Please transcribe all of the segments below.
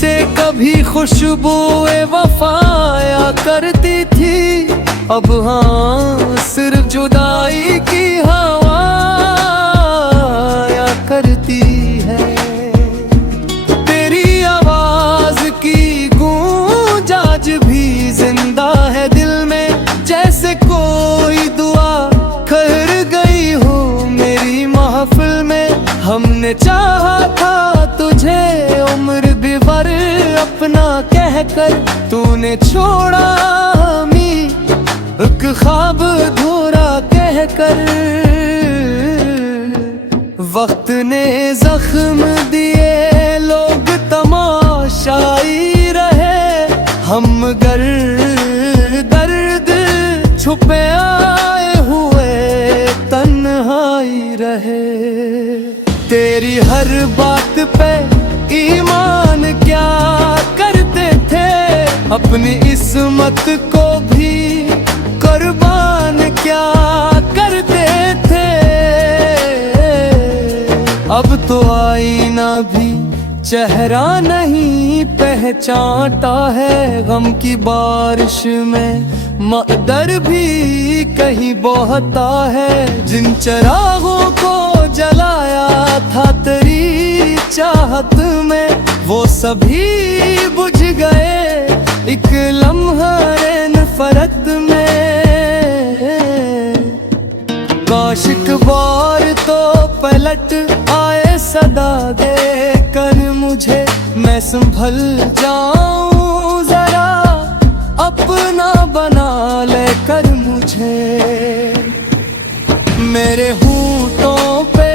से कभी खुशबुए वफाया करती थी, अब हाँ सिर्फ जुदाई की हवा आया करती है। तेरी आवाज की गूंज आज भी जिंदा है दिल में, जैसे कोई दुआ खर गई हो मेरी महफिल में। हमने चाहा था तुझे उम्र भर अपना कहकर, तूने छोड़ा हमी एक ख्वाब अधूरा कहकर। वक्त ने जख्म दिए लोग तमाशाई रहे, हम गर दर्द छुपे आए हुए तन्हाई रहे। तेरी हर बात पे ईमान क्या करते थे, अपनी इस्मत को भी कुर्बान क्या करते थे। अब तो आईना भी चेहरा नहीं पहचानता है, गम की बारिश में मकदर भी कहीं बहता है। जिन चिरागों को जलाया था तेरी चाहत में, वो सभी बुझ गए एक लम्हे नफरत में। काश एक बार तो पलट आए सदा दे कर मुझे, मैं संभल जाऊं जरा अपना बना ले कर मुझे। मेरे होठों पे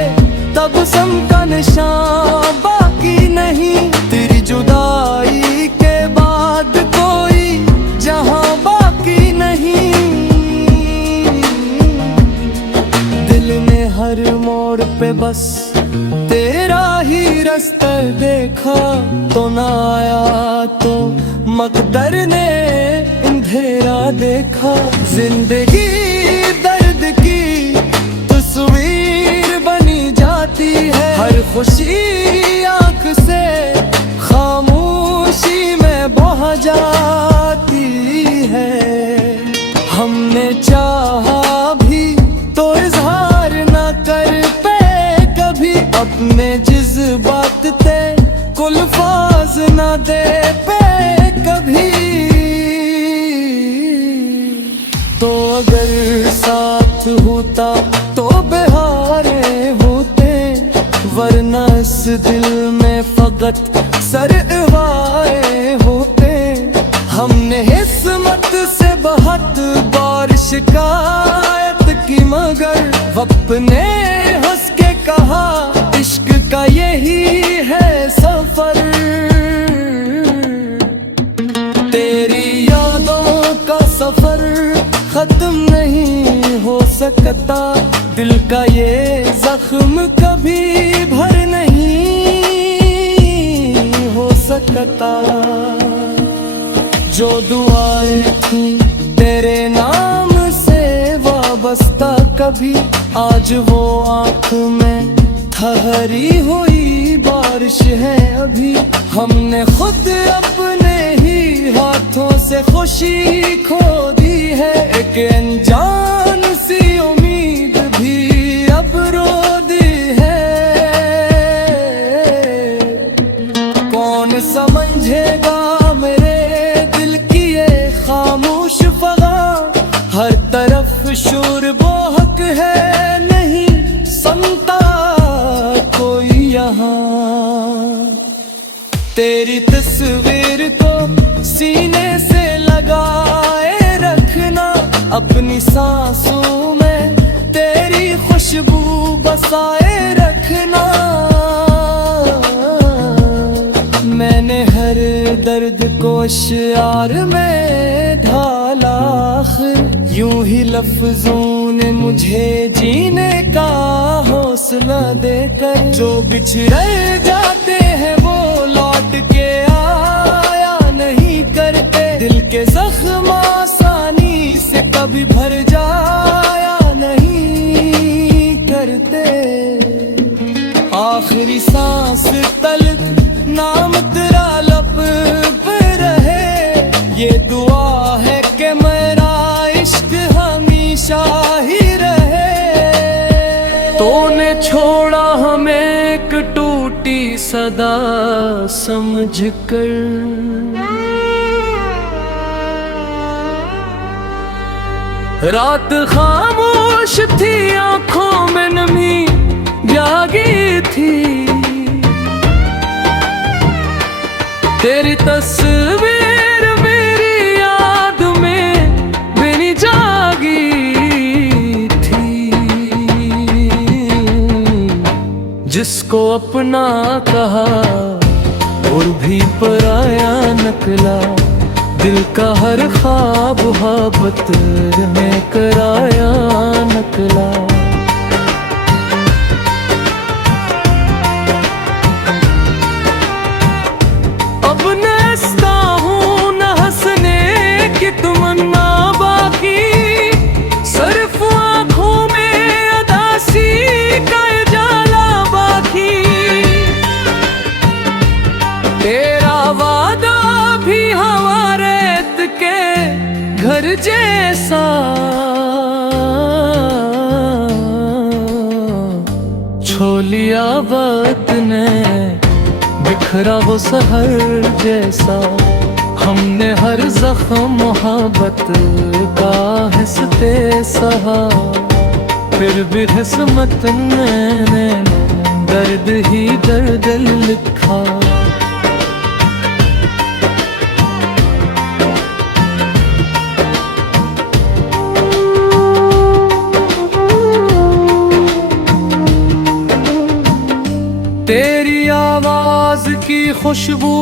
तबस्सुम का निशान बाकी नहीं, तेरी जुदाई के बाद कोई जहां बाकी नहीं। दिल ने हर मोड़ पे बस तेरा ही रास्ता देखा, तो ना आया तो मकदर ने अंधेरा देखा। जिंदगी दर्द की तस्वीर बनी जाती है, हर खुशी आंख से खामोशी में बह जाती है। हमने चाहा भी तो इजहार न कर पे कभी, अपने जज्बात ते कुल्फाज न दे पे कभी। तो अगर साथ होता तो बहारे होते, वरना इस दिल में फकत सरवाए होते। हमने हिस्मत से बहुत बार शिकायत की, मगर वक्त ने हंस के कहा इश्क का यही है सफर। तेरी यादों का सफर खत्म नहीं हो सकता, दिल का ये जख्म कभी भर नहीं हो सकता। जो दुआएं थी तेरे नाम से वाबस्ता कभी, आज वो आँख में ठहरी हुई बारिश है अभी। हमने खुद अपने ही हाथों से खुशी खो दी है, एक अनजान सी उम्मीद भी अब रो दी है। कौन समझेगा मेरे दिल की ये खामोश फगा, हर तरफ शोर बहक है नहीं सुनता कोई यहाँ। तेरी तस्वीर को सीने से लगाए रखना, अपनी सांसों में तेरी खुशबू बसाए रखना। मैंने हर दर्द को अश्यार में ढाला, आखिर यूं ही लफ्जों ने मुझे जीने का हौसला देकर। जो बिछड़ जाते हैं वो लौट के आया नहीं करते, दिल के जख्म आसानी से कभी भर जाया नहीं करते। आखिरी सांस तलक नाम तेरा लब पे रहे, ये दुआ है कि मेरा इश्क हमेशा ही रहे। तूने छोड़ा हमें एक टूटी सदा समझकर, रात खामोश थी आंखों में नमी जागी थी, तेरी तस्वीर मेरी याद में भी जागी थी। जिसको अपना कहा और भी पराया निकला, दिल का हर ख्वाब मोहब्बत में कराया निकला। अब नस्ता हूँ न हंसने की तमन्ना बाकी, सिर्फ आँखों में अदासी का उजाला बाकी। तेरा वादा भी हवा रेत के घर जैसा, छो लिया वक्त ने बिखरा वो सहर जैसा। हमने हर जख्म मोहब्बत का हिस्से सहा, फिर भी किस्मत ने दर्द ही दर्द लिखा। तेरी आवाज की खुशबू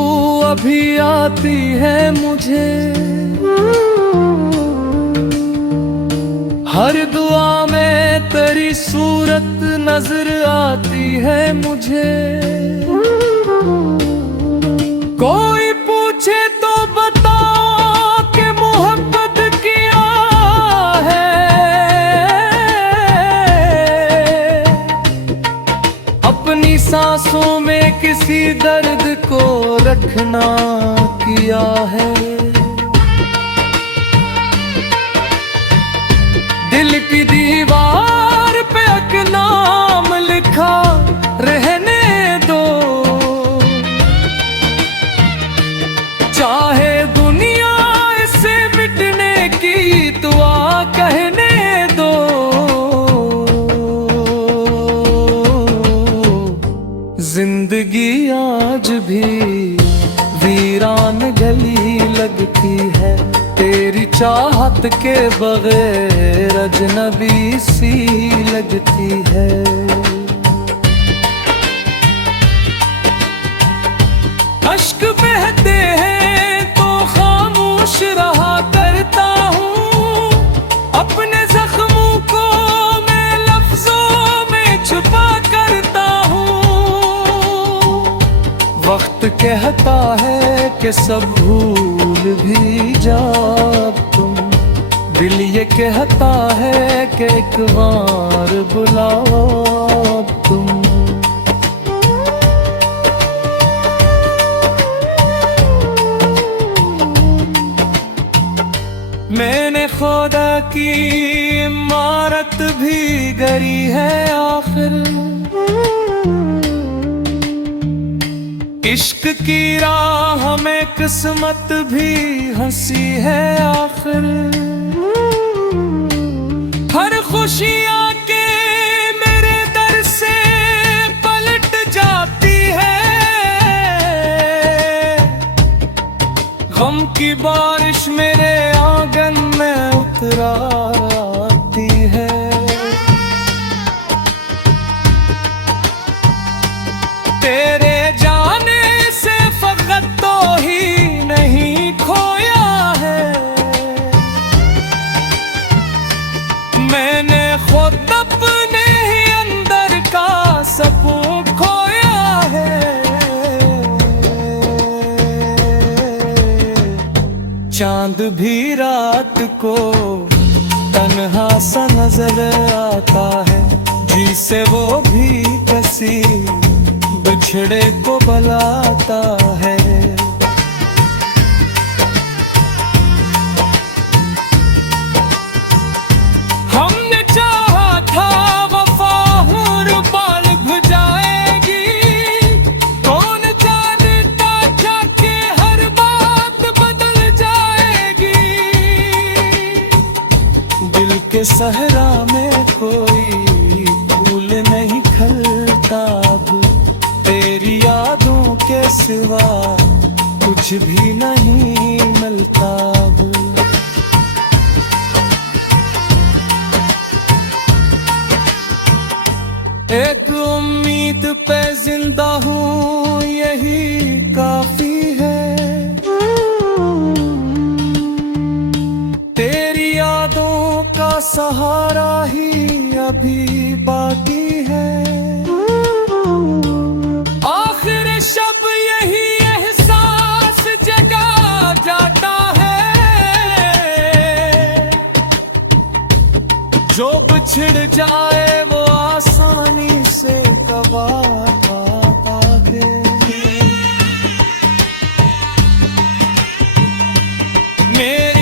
अभी आती है मुझे, हर दुआ में तेरी सूरत नजर आती है मुझे। कोई पूछे तो बताओ कि मोहब्बत किया है, अपनी सांसों में किसी दर्द को रखना किया है। दिल की दीवार पे एक नाम लिखा रहने दो, चाहे दुनिया इसे मिटने की दुआ कहने दो। जिंदगी आज भी वीरान गली लगती है, तेरी चाहत के बगैर अजनबी सी लगती है। अश्क बहते हैं तो खामोश रहा करता हूँ, अपने जख्मों को मैं लफ्जों में छुपा करता हूँ। वक्त कहता है कि सब भूल भी जाओ तुम, दिल ये कहता है कि एक बार बुलाओ तुम। मैंने खुदा की इमारत भी गरी है आखिर, इश्क की राह में किस्मत भी हंसी है आखिर। हर खुशी आके मेरे दर से पलट जाती है, गम की बारिश मेरे आंगन में उतर आती है। तेरे जाने से फकत तो ही नहीं खोया है, मैंने खुद अपने ही अंदर का सबूत खोया है। चांद भी रात को तन्हा सा नजर आता है, जिसे वो भी कसी बिछड़े को बुलाता है। हमने चाहा था वफा हर पल भुजाएगी, कौन जानता था कि हर बात बदल जाएगी। दिल के सहरा में कोई फूल नहीं खिलता अब, तेरी यादों के सिवा कुछ भी नहीं मिलता अब। एक उम्मीद पे जिंदा हूँ यही काफी है, तेरी यादों का सहारा ही अभी बाकी है। आखिर शब यही एहसास जगा जाता है, जो बिछड़ जाए वो आसानी से कबा पाता है। मेरे